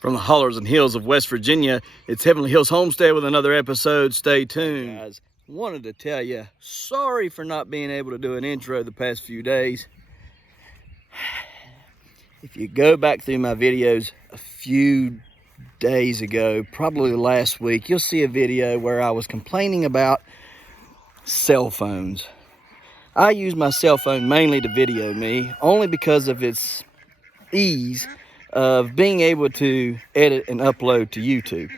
From the hollers and hills of West Virginia, it's Heavenly Hills Homestead with another episode. Stay tuned. Guys, wanted to tell you, sorry for not being able to do an intro the past few days. If you go back through my videos a few days ago, probably last week, you'll see a video where I was complaining about cell phones. I use my cell phone mainly to video me, only because of its ease of being able to edit and upload to YouTube.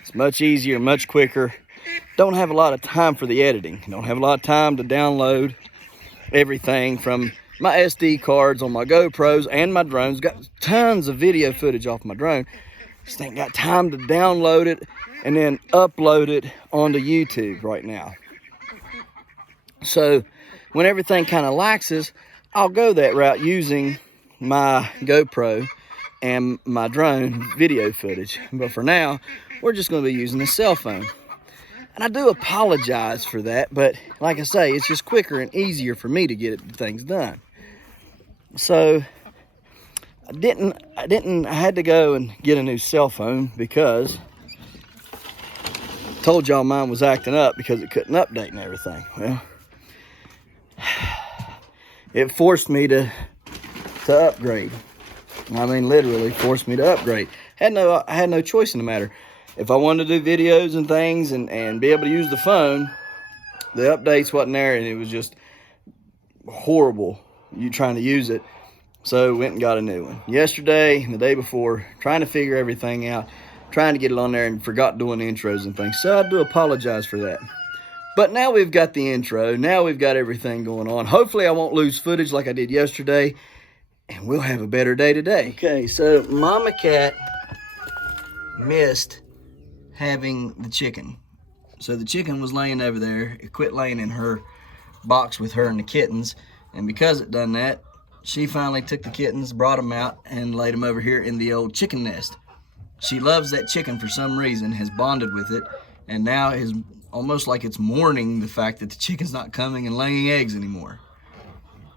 It's much easier, much quicker. Don't have a lot of time for the editing. Don't have a lot of time to download everything from my SD cards on my GoPros and my drones. Got tons of video footage off my drone. Just ain't got time to download it and then upload it onto YouTube right now. So when everything kind of laxes, I'll go that route using my GoPro and my drone video footage. But for now, we're just going to be using a cell phone. And I do apologize for that, but like I say, it's just quicker and easier for me to get things done. So I had to go and get a new cell phone because I told y'all mine was acting up because it couldn't update and everything. Well, it forced me to upgrade. I mean, literally forced me to upgrade. I had no choice in the matter. If I wanted to do videos and things and be able to use the phone, the updates wasn't there, and it was just horrible you trying to use it. So went and got a new one. Yesterday and the day before, trying to figure everything out, trying to get it on there, and forgot doing intros and things. So I do apologize for that. But now we've got the intro. Now we've got everything going on. Hopefully I won't lose footage like I did yesterday, and we'll have a better day today. Okay, so Mama Cat missed having the chicken. So the chicken was laying over there. It quit laying in her box with her and the kittens. And because it done that, she finally took the kittens, brought them out, and laid them over here in the old chicken nest. She loves that chicken for some reason, has bonded with it, and now is almost like it's mourning the fact that the chicken's not coming and laying eggs anymore.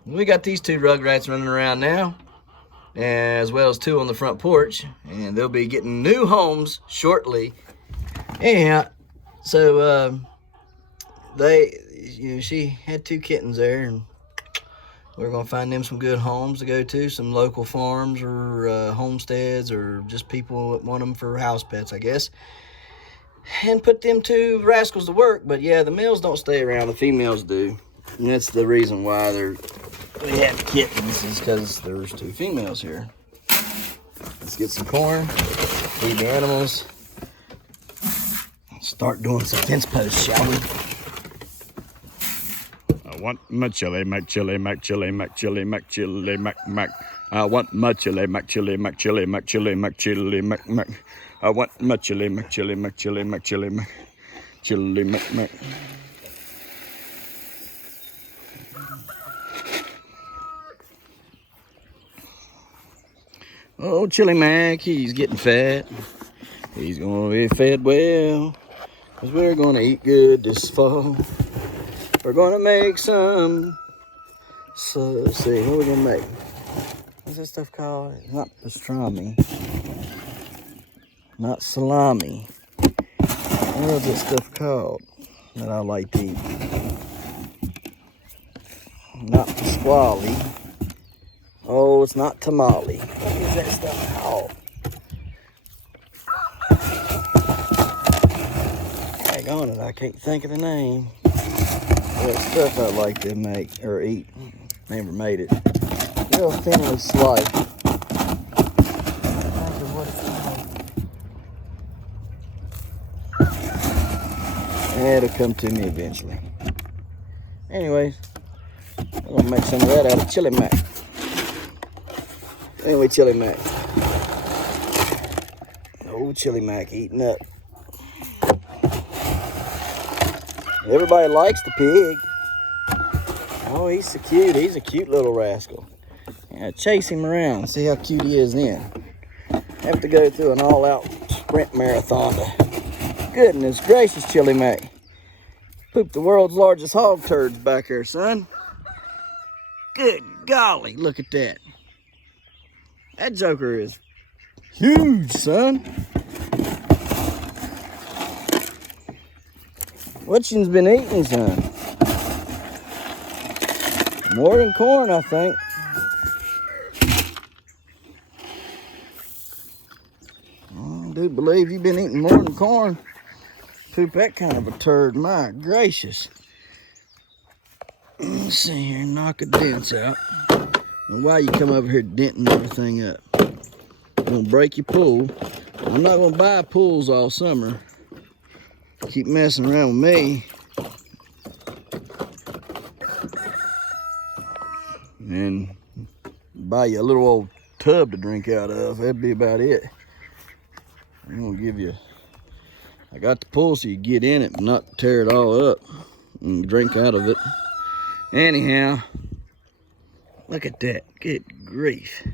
We got these two rugrats running around now, as well as two on the front porch, and they'll be getting new homes shortly. Anyhow, so she had two kittens there, and we're gonna find them some good homes to go to, some local farms or homesteads, or just people that want them for house pets, I guess, and put them two rascals to work. But yeah, the males don't stay around, the females do, and that's the reason why we have kittens, is because there's two females here. Let's get some corn, feed the animals, start doing some fence posts, shall we? I want my chili, mac chili, mac chili, mac chili, mac chili, mac mac. I want my chili, mac chili, mac chili, mac chili, mac chili, mac mac. I want my chili, mac chili, mac chili, mac chili, mac chili, mac mac. Oh, Chili Mac, he's getting fat. He's gonna be fed well, because we're gonna eat good this fall. We're gonna make some, so let's see, what are we gonna make? What's that stuff called? It's not pastrami, not salami. What is that stuff called that I like to eat? Not pasquale. Oh, it's not tamale. What is that stuff called? Hang on it, I can't think of the name. That stuff I like to make or eat. Never made it. Real thinly sliced. It'll come to me eventually. Anyways, I'm gonna make some of that out of Chili Mac. Anyway, Chili Mac. Old Chili Mac eating up. Everybody likes the pig. Oh, he's so cute. He's a cute little rascal. Yeah, chase him around. See how cute he is then. Have to go through an all-out sprint marathon to... Goodness gracious, Chili Mac. Pooped the world's largest hog turds back there, son. Good golly, look at that. That joker is Huge, son. What you's been eating, son? More than corn, I think. I do believe you've been eating more than corn. Poop that kind of a turd, my gracious. Let's see here, knock the dents out. And why you come over here denting everything up? You're gonna break your pool. I'm not gonna buy pools all summer. Keep messing around with me. And buy you a little old tub to drink out of. That'd be about it. I'm gonna give you, I got the pool so you get in it, but not tear it all up and drink out of it. Anyhow, look at that. Good grief.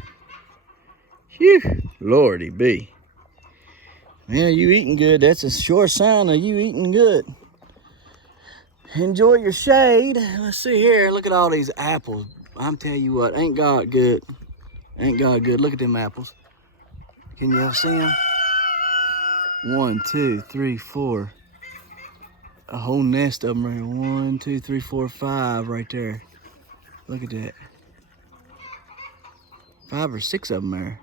Phew, Lordy be. Man, you eating good. That's a sure sign of you eating good. Enjoy your shade. Let's see here. Look at all these apples. I'm telling you what, ain't God good. Ain't God good. Look at them apples. Can y'all see them? 1, 2, 3, 4. A whole nest of them right here. 1, 2, 3, 4, 5 right there. Look at that. 5 or 6 of them there.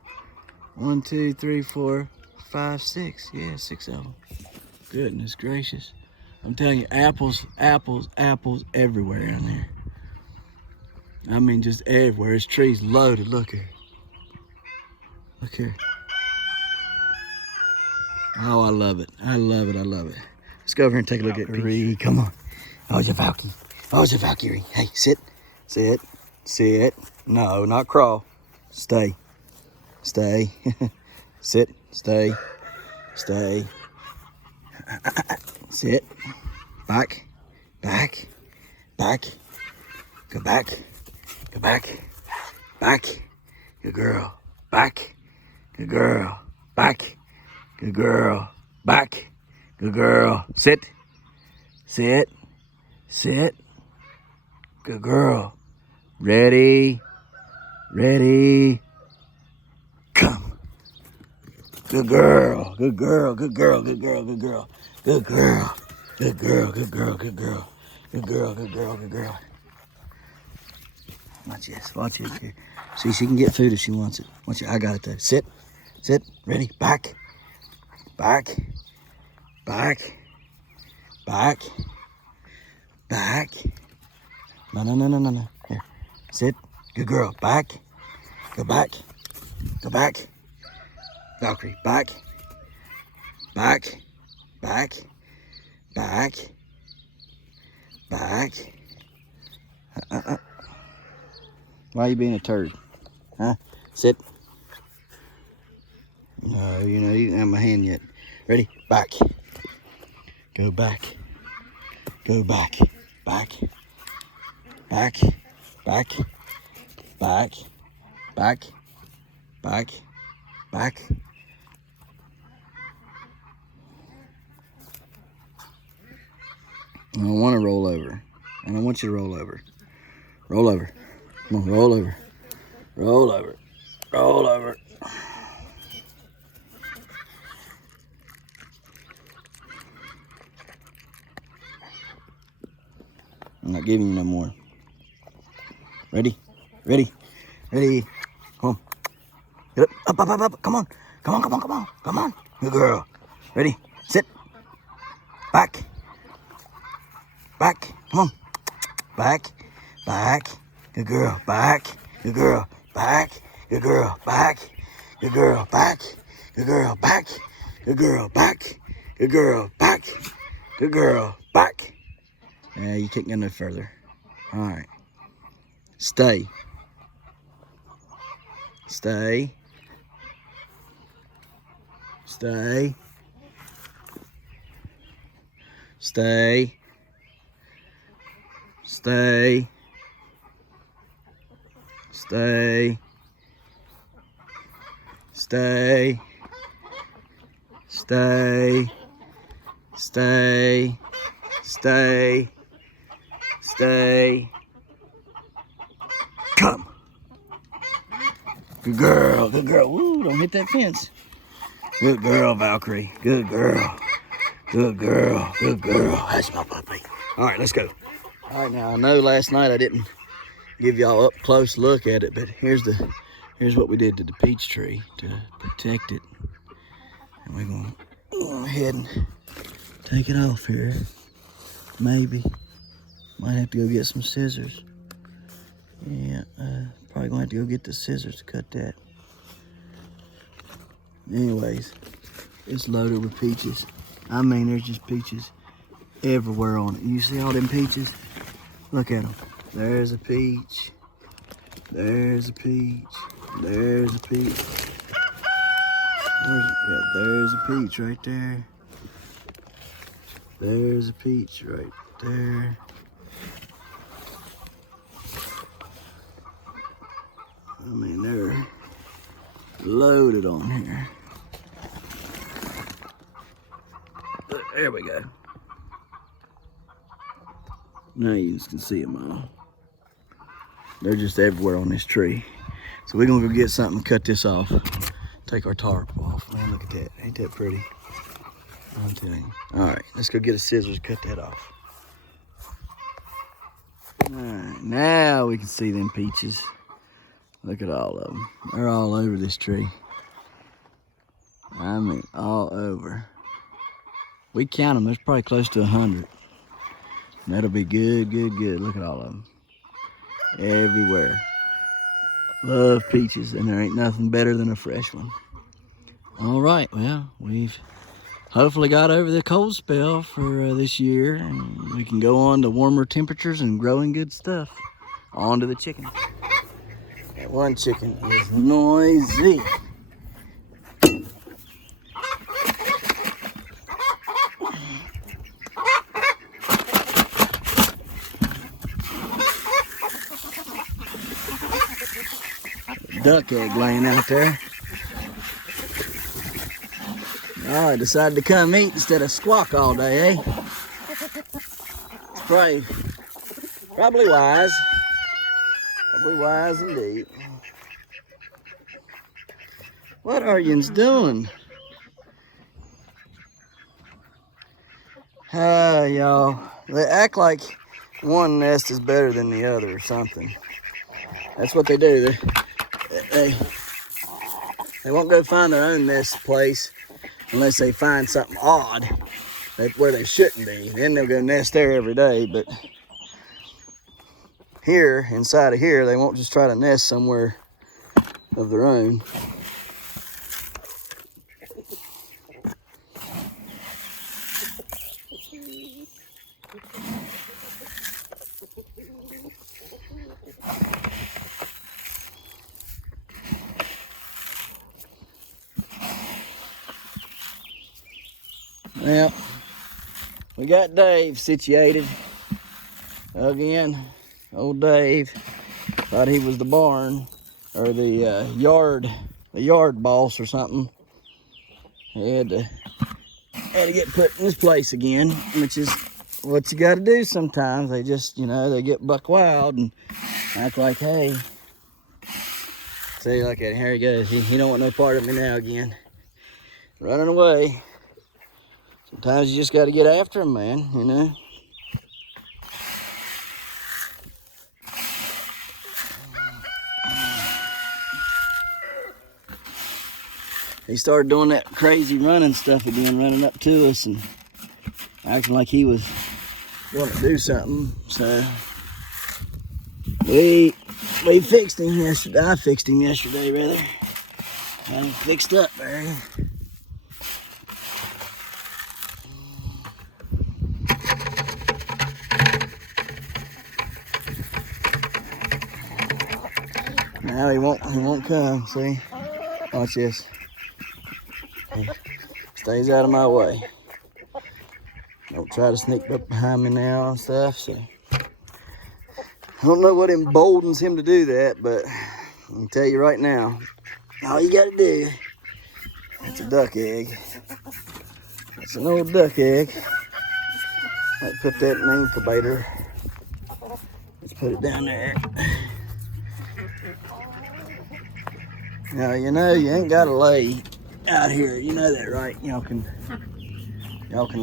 1, 2, 3, 4, 5, 6. Yeah, 6 of them. Goodness gracious. I'm telling you, apples, apples, apples everywhere in there. I mean, just everywhere. This tree's loaded. Look here. Look here. Oh, I love it. I love it. I love it. Let's go over here and take a look at Valkyrie. Come on. Oh, it's a Valkyrie. Oh, it's a Valkyrie. Hey, sit. Sit. Sit. No, not crawl. Stay. Stay. Sit. Stay. Stay. Sit. Back. Back. Back. Go back. Go back. Back. Good girl. Back. Good girl. Back. Good girl. Back. Good girl. Sit. Sit. Sit. Good girl. Ready. Ready. Come. Good girl. Good girl. Good girl. Good girl. Good girl. Good girl. Good girl. Good girl. Good girl. Good girl. Good girl. Good girl. Watch this. Watch this here. See, she can get food if she wants it. Watch it. I got it though. Sit. Sit. Ready. Back. Back. Back. Back. Back. No, no, no, no, no, no. Here. Sit. Good girl. Back. Go back. Go back. Valkyrie. Back. Back. Back. Back. Back. Why are you being a turd? Huh? Sit. No, you know, you didn't have my hand yet. Ready? Back. Go back. Go back. Back. Back. Back. Back. Back. Back. Back. I don't want to roll over. I don't want you to roll over. Roll over. Come on, roll over. Roll over. Roll over. I'm not giving you no more. Ready? Ready? Ready? Come on. Get up. Up, up, up, up. Come on. Come on, come on, come on. Come on. Good girl. Ready? Sit. Back. Back. Come on. Back. Back. Good girl. Back. Good girl. Back. Good girl. Back. Good girl. Back. Good girl. Back. Good girl. Back. Good girl. Back. Good girl. Back. Yeah, you can't get no further. All right. Stay. Stay. Stay. Stay. Stay. Stay. Stay. Stay. Stay. Stay. Stay. Come. Good girl. Good girl. Woo, don't hit that fence. Good girl, Valkyrie. Good girl. Good girl. Good girl. That's my puppy. All right, let's go. All right, now I know last night I didn't give y'all up close look at it, but here's what we did to the peach tree to protect it. And we're gonna go ahead and take it off here. Maybe. Might have to go get some scissors. Yeah, probably gonna have to go get the scissors to cut that. Anyways, it's loaded with peaches. I mean, there's just peaches everywhere on it. You see all them peaches? Look at them. There's a peach. There's a peach. There's a peach. There's a peach right there. There's a peach right there. I mean, they're loaded on here. Look, there we go. Now you can see them all. They're just everywhere on this tree. So we're gonna go get something, cut this off, take our tarp off. Man, look at that. Ain't that pretty? I'm telling you. All right, let's go get a scissors, cut that off. All right, now we can see them peaches. Look at all of them. They're all over this tree. I mean, all over. We count them, there's probably close to 100. That'll be good, good, good. Look at all of them. Everywhere. Love peaches, and there ain't nothing better than a fresh one. All right, well, we've hopefully got over the cold spell for this year, and we can go on to warmer temperatures and growing good stuff. On to the chicken. That one chicken is noisy. Duck egg laying out there. Oh, I decided to come eat instead of squawk all day, eh? It's probably wise. Probably wise indeed. What are yous doing? Y'all. They act like one nest is better than the other or something. That's what they do. They won't go find their own nest place unless they find something odd where they shouldn't be. Then they'll go nest there every day. But here, inside of here, they won't just try to nest somewhere of their own. Well, we got Dave situated again. Old Dave thought he was the barn or the yard boss or something. He had to get put in his place again, which is what you got to do sometimes. They just, they get buck wild and act like, hey. See, look at him. Here he goes. He don't want no part of me now again. Running away. Sometimes you just got to get after him, man, He started doing that crazy running stuff again, running up to us and acting like he was going to do something. So we fixed him yesterday. I fixed him yesterday, rather. Got him fixed up, Barry. Now he won't come, see? Watch this. He stays out of my way. Don't try to sneak up behind me now and stuff, so. I don't know what emboldens him to do that, but I can tell you right now, all you gotta do, that's a duck egg. It's an old duck egg. Might put that in the incubator. Let's put it down there. Now, you ain't got to lay out here. You know that, right? Y'all can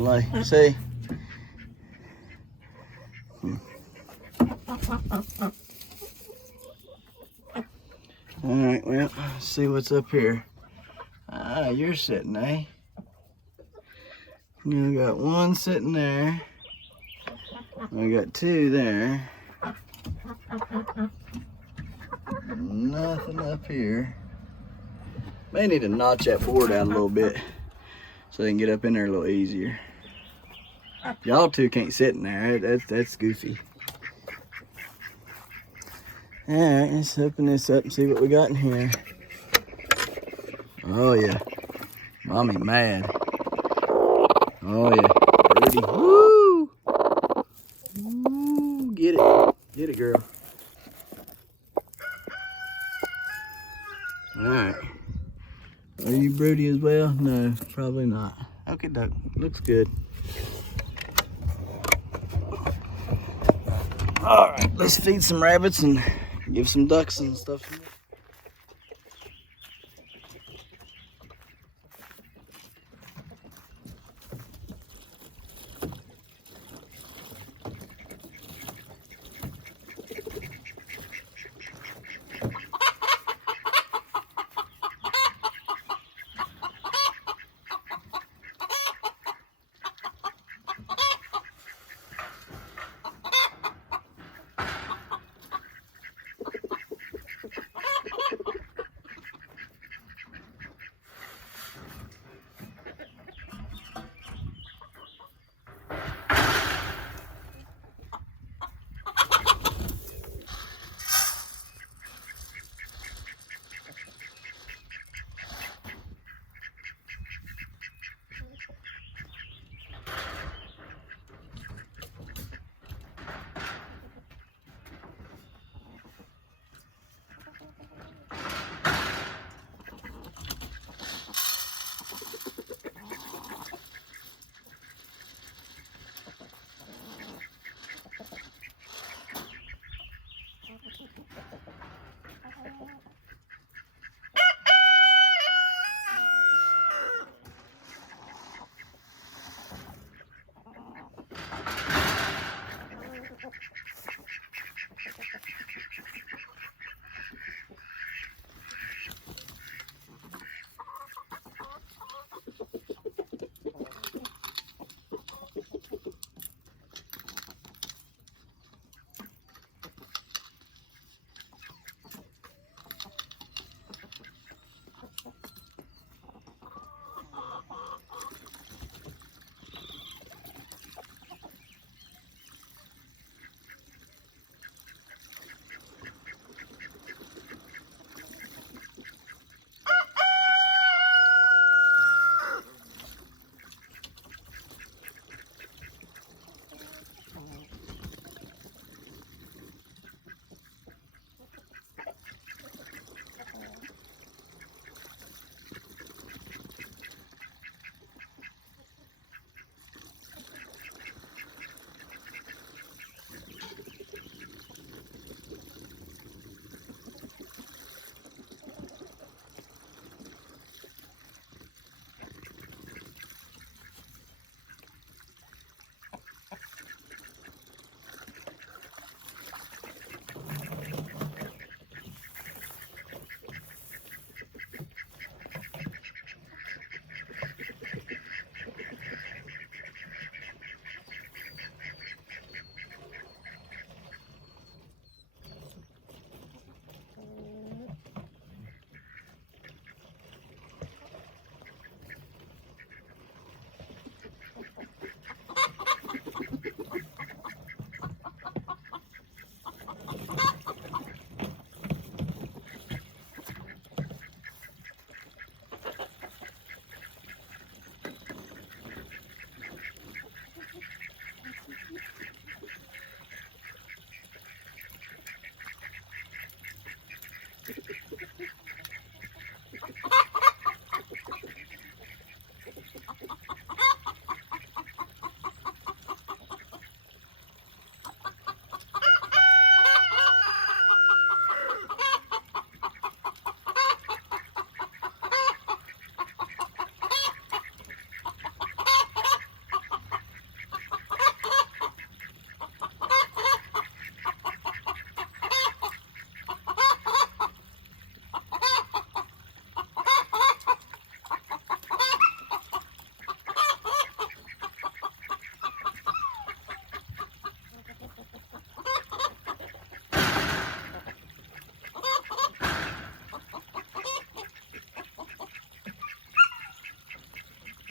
lay. See? All right, well, let's see what's up here. Ah, you're sitting, eh? You got one sitting there. We got two there. Nothing up here. May need to notch that board out a little bit so they can get up in there a little easier. Y'all two can't sit in there. That's goofy. All right, let's open this up and see what we got in here. Oh yeah, mommy mad. Oh yeah, Rudy. Woo! Woo! Get it, girl. All right. Are you broody as well? No, probably not. Okay, doke. Looks good. All right, let's feed some rabbits and give some ducks and stuff.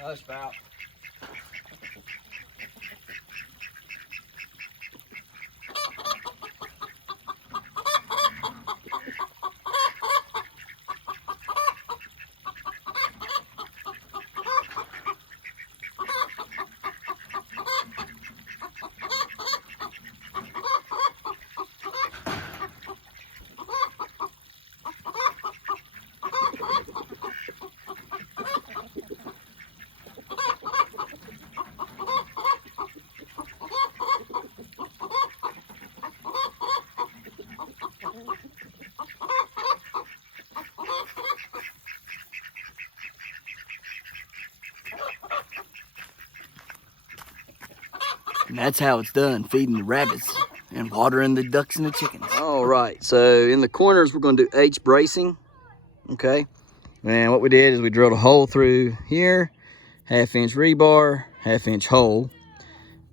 Hush, Val. And that's how it's done, feeding the rabbits and watering the ducks and the chickens. All right, so in the corners, we're gonna do H bracing, okay? And what we did is we drilled a hole through here, 1/2-inch rebar, 1/2-inch hole.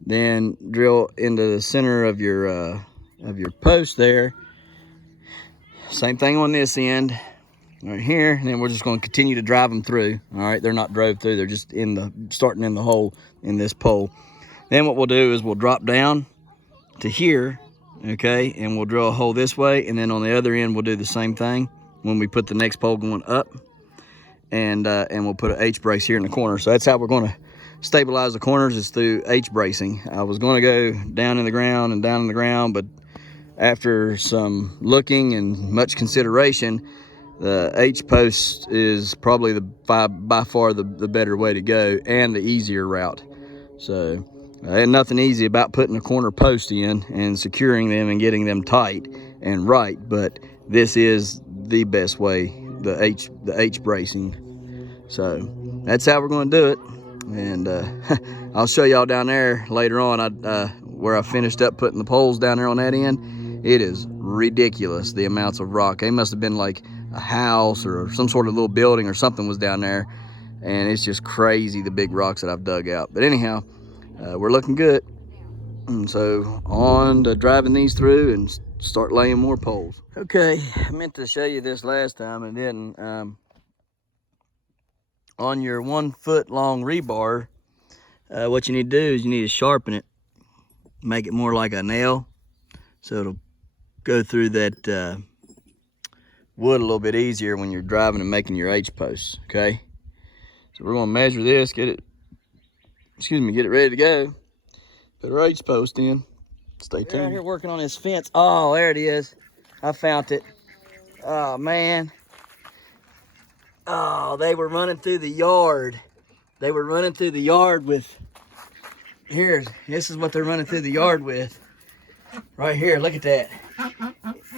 Then drill into the center of your post there. Same thing on this end, right here. And then we're just gonna continue to drive them through. All right, they're not drove through, they're just starting in the hole in this pole. Then what we'll do is we'll drop down to here, okay, and we'll drill a hole this way, and then on the other end we'll do the same thing when we put the next pole going up, and we'll put an H brace here in the corner. So that's how we're going to stabilize the corners, is through H bracing. I was going to go down in the ground, but after some looking and much consideration, the H post is probably by far the better way to go and the easier route. So ain't nothing easy about putting a corner post in and securing them and getting them tight and right, but this is the best way, the H bracing. So that's how we're going to do it, and I'll show y'all down there later on. Where I finished up putting the poles down there on that end, it is ridiculous the amounts of rock. They must have been like a house or some sort of little building or something was down there, and it's just crazy the big rocks that I've dug out. But anyhow, we're looking good, and so on to driving these through and start laying more poles. Okay, I meant to show you this last time and didn't. On your 1 foot long rebar, what you need to do is you need to sharpen it, make it more like a nail, so it'll go through that wood a little bit easier when you're driving and making your H posts. Okay, so we're gonna measure this, get it ready to go, put our H post in. Stay tuned. We're out here working on this fence. Oh, there it is. I found it. Oh man. Oh, they were running through the yard. They were running through the yard with, here, this is what they're running through the yard with. Right here, look at that.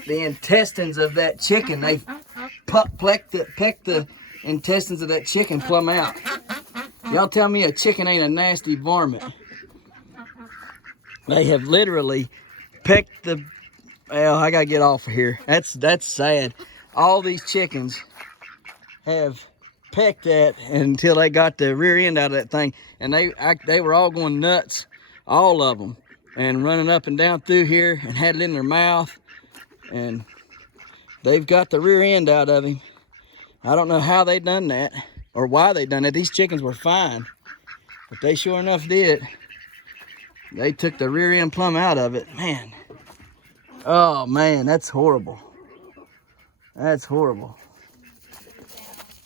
The intestines of that chicken, they pecked the intestines of that chicken plumb out. Y'all tell me a chicken ain't a nasty varmint. They have literally pecked the, well, I gotta get off of here. That's sad. All these chickens have pecked that until they got the rear end out of that thing, and they were all going nuts, all of them, and running up and down through here and had it in their mouth, and they've got the rear end out of him. I don't know how they done that or why they done that. These chickens were fine, but they sure enough did. They took the rear end plumb out of it, man. Oh man, that's horrible. That's horrible.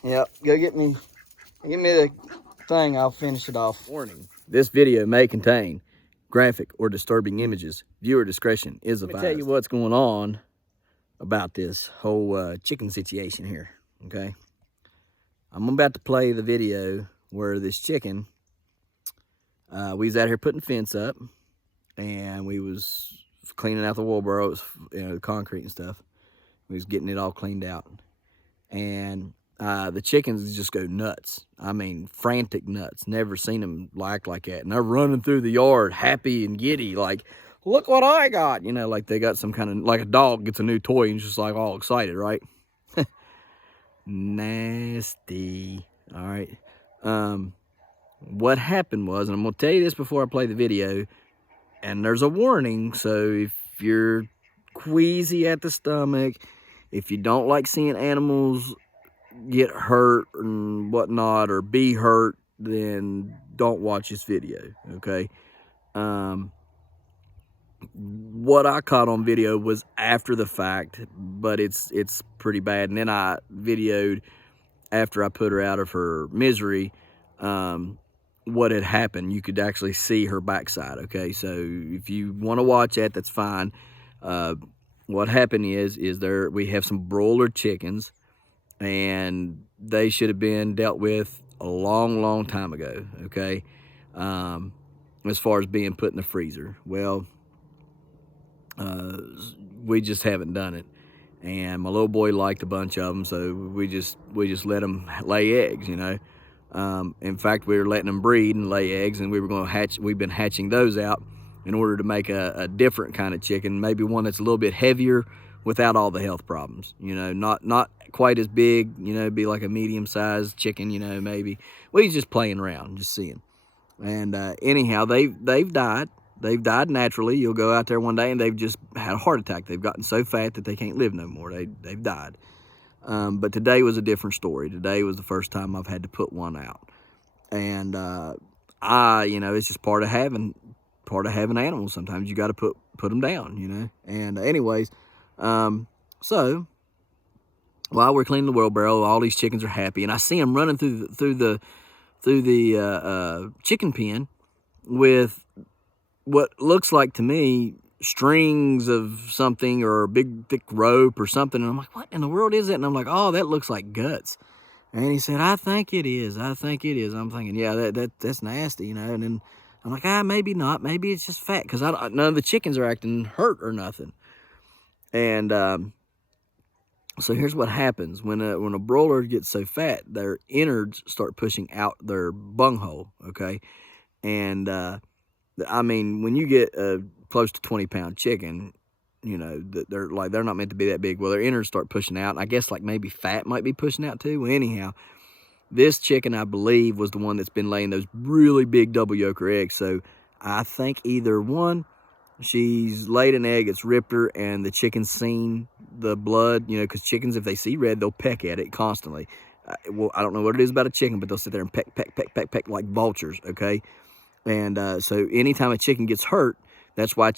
Yep, go give me the thing, I'll finish it off. Warning, this video may contain graphic or disturbing images. Viewer discretion is advised. Let me tell you what's going on about this whole chicken situation here, okay? I'm about to play the video where this chicken, we was out here putting the fence up, and we was cleaning out the wheelbarrows, the concrete and stuff. We was getting it all cleaned out, and the chickens just go nuts. I mean, frantic nuts. Never seen them like that. And they're running through the yard, happy and giddy, like, look what I got. Like they got some kind of, like a dog gets a new toy and just like all excited, right? Nasty. All right. What happened was, and I'm going to tell you this before I play the video, and there's a warning. So if you're queasy at the stomach, if you don't like seeing animals get hurt and whatnot, or be hurt, then don't watch this video, okay? What I caught on video was after the fact, but it's pretty bad. And then I videoed after I put her out of her misery, what had happened. You could actually see her backside, okay? So if you want to watch that, that's fine. What happened is we have some broiler chickens, and they should have been dealt with a long time ago, okay? As far as being put in the freezer. Well, we just haven't done it. And my little boy liked a bunch of them, so we just let them lay eggs, you know. In fact, we were letting them breed and lay eggs, and we've been hatching those out in order to make a different kind of chicken, maybe one that's a little bit heavier without all the health problems, you know, not quite as big, you know, be like a medium-sized chicken, you know, maybe. We just playing around, just seeing. And anyhow, they've died. They've died naturally. You'll go out there one day and they've just had a heart attack. They've gotten so fat that they can't live no more. They've died. But today was a different story. Today was the first time I've had to put one out. And you know, it's just part of having animals. Sometimes you got to put them down, you know. And anyways, so while we're cleaning the wheelbarrow, all these chickens are happy, and I see them running through the chicken pen with what looks like to me strings of something, or a big thick rope or something. And I'm like, what in the world is that? And I'm like, oh, that looks like guts. And he said, I think it is. I'm thinking, yeah, that's nasty, you know. And then I'm like, maybe not. Maybe it's just fat, because none of the chickens are acting hurt or nothing. And so here's what happens when a broiler gets so fat, their innards start pushing out their bunghole. Okay, and I mean, when you get a close to 20-pound chicken, you know, they're not meant to be that big. Well, their innards start pushing out, and I guess like maybe fat might be pushing out too. Well, anyhow, this chicken, I believe, was the one that's been laying those really big double yolker eggs. So I think either one, she's laid an egg, it's ripped her, and the chicken's seen the blood, you know, because chickens, if they see red, they'll peck at it constantly. Well, I don't know what it is about a chicken, but they'll sit there and peck like vultures, okay? And so anytime a chicken gets hurt, that's why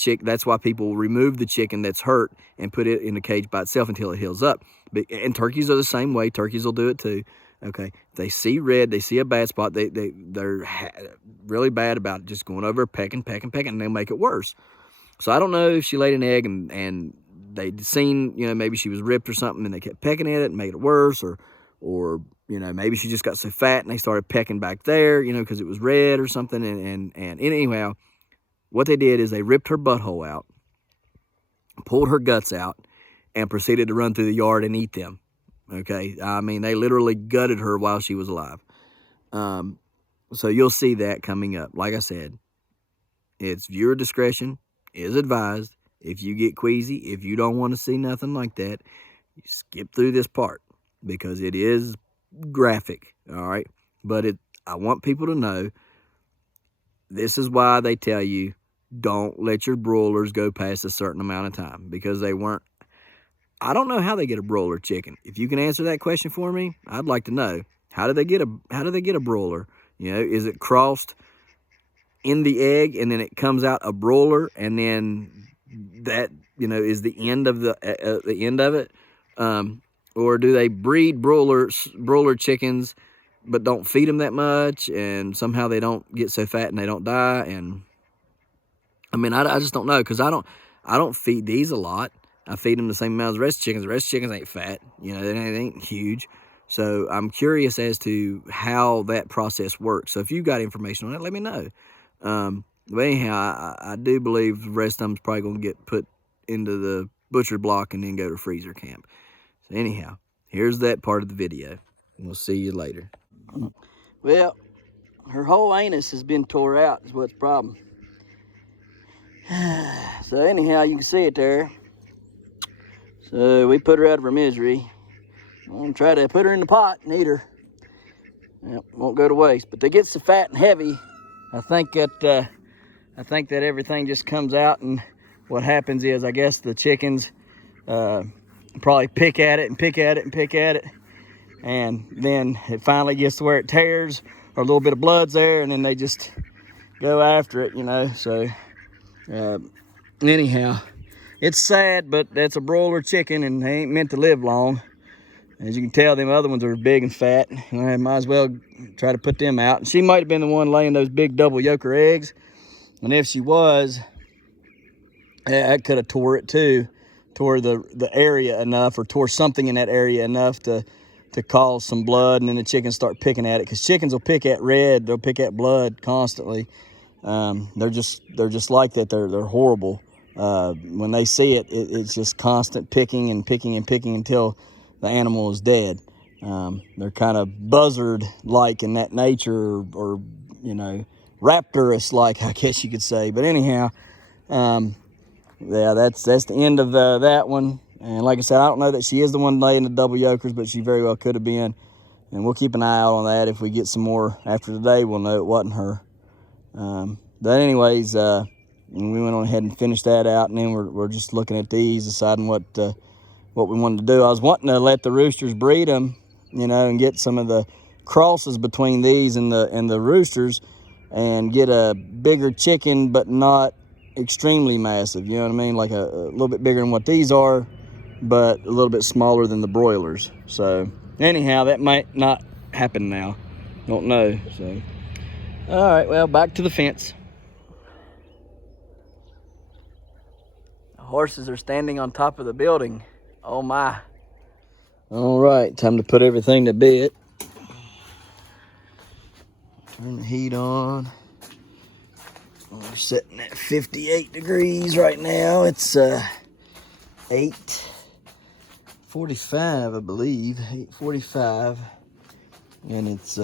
people remove the chicken that's hurt and put it in a cage by itself until it heals up. And turkeys are the same way. Turkeys will do it too. Okay, if they see red, they see a bad spot, they're really bad about just going over, pecking, and they'll make it worse. So I don't know if she laid an egg and they'd seen, you know, maybe she was ripped or something, and they kept pecking at it and made it worse, or you know, maybe she just got so fat and they started pecking back there, you know, because it was red or something. And anyhow, what they did is they ripped her butthole out, pulled her guts out, and proceeded to run through the yard and eat them. Okay, I mean, they literally gutted her while she was alive. So you'll see that coming up. Like I said, it's viewer discretion is advised. If you get queasy, if you don't want to see nothing like that, you skip through this part, because it is graphic, all right? But I want people to know, this is why they tell you don't let your broilers go past a certain amount of time, because they weren't. I don't know how they get a broiler chicken. If you can answer that question for me, I'd like to know. How do they get a broiler? You know, is it crossed in the egg and then it comes out a broiler, and then that, you know, is the end of the end of it? Or do they breed broiler chickens but don't feed them that much, and somehow they don't get so fat and they don't die? And I mean, I just don't know, because I don't feed these a lot. I feed them the same amount as the rest of chickens. The rest of chickens ain't fat, you know, they ain't huge. So I'm curious as to how that process works. So if you got information on it, let me know. But anyhow, I do believe the rest of them's probably going to get put into the butcher block and then go to freezer camp. So anyhow, here's that part of the video. We'll see you later. Well, her whole anus has been tore out is what's the problem. So anyhow, you can see it there. So we put her out of her misery. I'm going to try to put her in the pot and eat her. Well, won't go to waste. But they get so fat and heavy, I think that everything just comes out, and what happens is, I guess the chickens probably pick at it, and then it finally gets to where it tears, or a little bit of blood's there, and then they just go after it, you know. So anyhow, it's sad, but that's a broiler chicken, and they ain't meant to live long. As you can tell, them other ones are big and fat. I might as well try to put them out. And she might have been the one laying those big double yolker eggs. And if she was, I could have tore it too. Tore the area enough, or tore something in that area enough to cause some blood, and then the chickens start picking at it. Because chickens will pick at red, they'll pick at blood constantly. They're just like that. They're horrible. When they see it, it's just constant picking and picking and picking until the animal is dead. They're kind of buzzard-like in that nature, or you know, raptorous-like, I guess you could say. But anyhow, yeah, that's the end of that one. And like I said, I don't know that she is the one laying the double yolkers, but she very well could have been. And we'll keep an eye out on that. If we get some more after today, we'll know it wasn't her. But anyways, we went on ahead and finished that out, and then we're just looking at these, deciding what we wanted to do. I was wanting to let the roosters breed them, you know, and get some of the crosses between these and the roosters, and get a bigger chicken, but not extremely massive. You know what I mean? Like a little bit bigger than what these are, but a little bit smaller than the broilers. So anyhow, that might not happen now. Don't know. So all right, well, back to the fence. The horses are standing on top of the building. Oh my. All right, time to put everything to bed. Turn the heat on. We're sitting at 58 degrees right now. It's 8:45, I believe, 8:45. And it's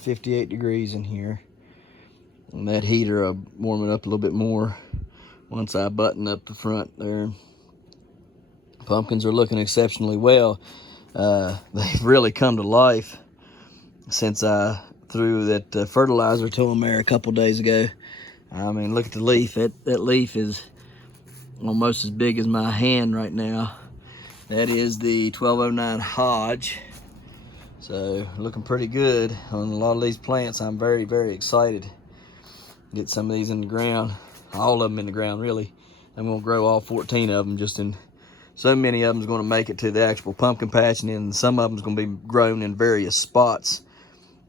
58 degrees in here. And that heater, I'll warm it up a little bit more once I button up the front there. Pumpkins are looking exceptionally well. They've really come to life since I threw that fertilizer to them there a couple days ago. I mean, look at the leaf. That leaf is almost as big as my hand right now. That is the 1209 Hodge. So looking pretty good on a lot of these plants. I'm very, very excited to get some of these in the ground. All of them in the ground, really. I'm gonna grow all 14 of them. Just in so many of them is going to make it to the actual pumpkin patch, and then some of them is going to be grown in various spots.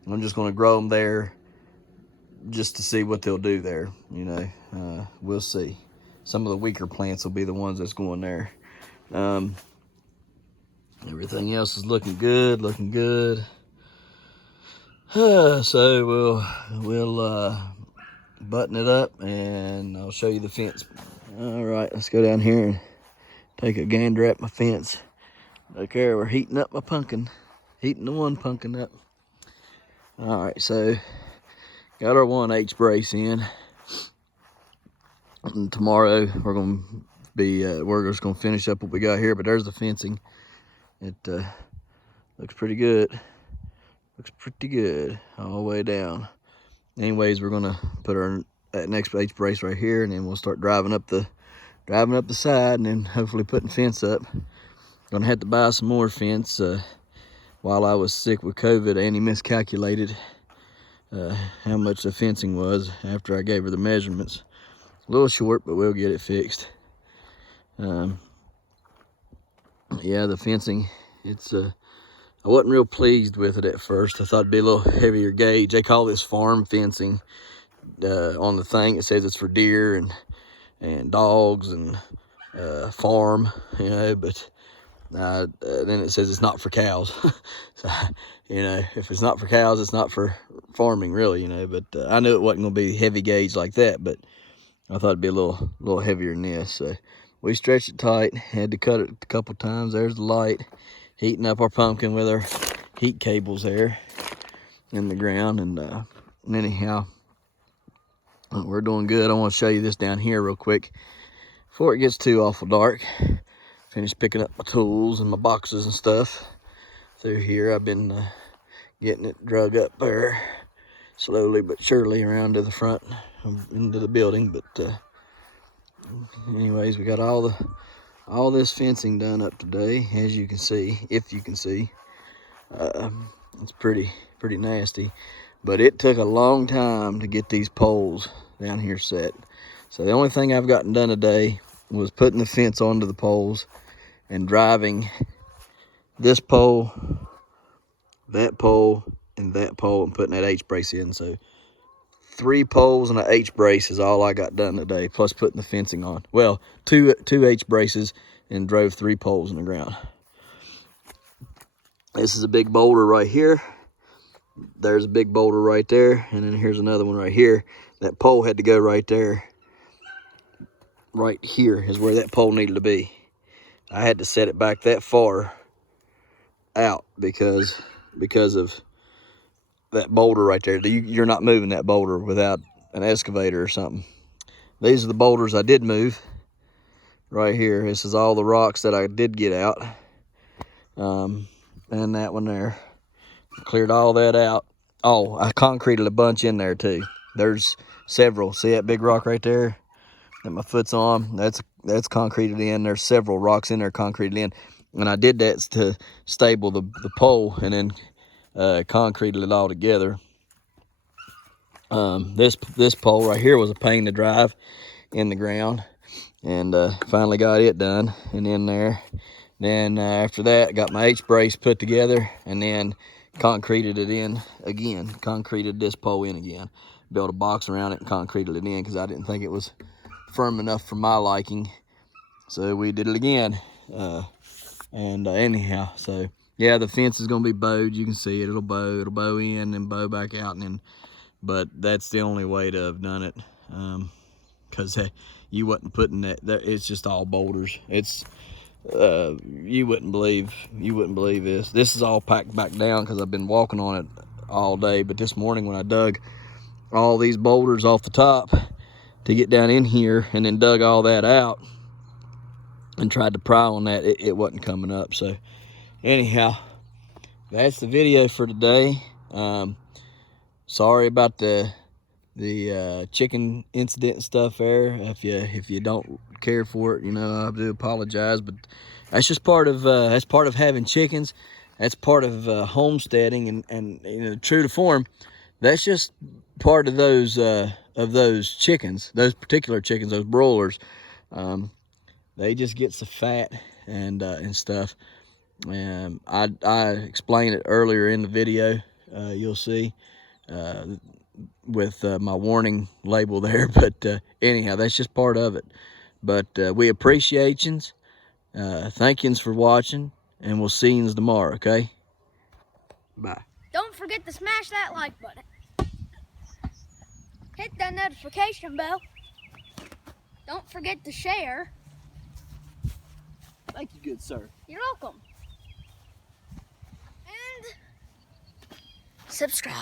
I'm just going to grow them there just to see what they'll do there. You know, we'll see. Some of the weaker plants will be the ones that's going there. Everything else is looking good, looking good. So we'll button it up, and I'll show you the fence. All right, let's go down here and take a gander at my fence. Look there, we're heating up my pumpkin. Heating the one pumpkin up. All right, so got our 1H brace in. And tomorrow we're just gonna finish up what we got here, but there's the fencing. It looks pretty good. Looks pretty good all the way down. Anyways, we're gonna put our next H brace right here, and then we'll start driving up the side, and then hopefully putting fence up. Gonna have to buy some more fence. While I was sick with COVID, Annie miscalculated how much the fencing was after I gave her the measurements. A little short, but we'll get it fixed. Yeah, the fencing, it's I wasn't real pleased with it at first. I thought it'd be a little heavier gauge. They call this farm fencing. On the thing it says it's for deer and dogs and farm, you know, but then it says it's not for cows. So, you know, if it's not for cows, it's not for farming, really, you know. But I knew it wasn't gonna be heavy gauge like that, but I thought it'd be a little heavier than this. So we stretched it tight, had to cut it a couple times. There's the light, heating up our pumpkin with our heat cables there in the ground. And anyhow, we're doing good. I want to show you this down here real quick before it gets too awful dark. Finished picking up my tools and my boxes and stuff through here. I've been getting it drug up there slowly but surely around to the front into the building. But anyways, we got all this fencing done up today, as you can see. If you can see, it's pretty nasty. But it took a long time to get these poles down here set. So the only thing I've gotten done today was putting the fence onto the poles and driving this pole, that pole, and that pole, and putting that H-brace in. So 3 poles and an H-brace is all I got done today, plus putting the fencing on. Well, two H-braces and drove 3 poles in the ground. This is a big boulder right here. There's a big boulder right there, and then here's another one right here. That pole had to go right there. Right here is where that pole needed to be. I had to set it back that far out because of that boulder right there. You're not moving that boulder without an excavator or something. These are the boulders I did move right here. This is all the rocks that I did get out. And that one there. Cleared all that out. Oh, I concreted a bunch in there too. There's several. See that big rock right there that my foot's on? That's concreted in. There's several rocks in there concreted in. And I did that to stable the pole, and then concreted it all together. This pole right here was a pain to drive in the ground, and finally got it done and in there. Then after that, got my H-brace put together, and then concreted it in again. Concreted this pole in again. Built a box around it and concreted it in because I didn't think it was firm enough for my liking. So we did it again. Anyhow, so yeah, the fence is gonna be bowed. You can see it. It'll bow in and bow back out, and then. But that's the only way to have done it, because you wasn't putting that. It's just all boulders. It's you wouldn't believe this. This is all packed back down because I've been walking on it all day. But this morning when I dug all these boulders off the top to get down in here, and then dug all that out and tried to pry on that, it wasn't coming up. So anyhow, that's the video for today. Sorry about the chicken incident and stuff there. If you don't care for it, you know, I do apologize, but that's just part of having chickens. That's part of homesteading, and you know, true to form, that's just part of those chickens, those particular chickens, those broilers. They just get so fat and stuff. I explained it earlier in the video. You'll see. With my warning label there, but anyhow, that's just part of it. But we appreciate yous. Thank yous for watching, and we'll see yous tomorrow, okay? Bye. Don't forget to smash that like button. Hit that notification bell. Don't forget to share. Thank you, good sir. You're welcome. And subscribe.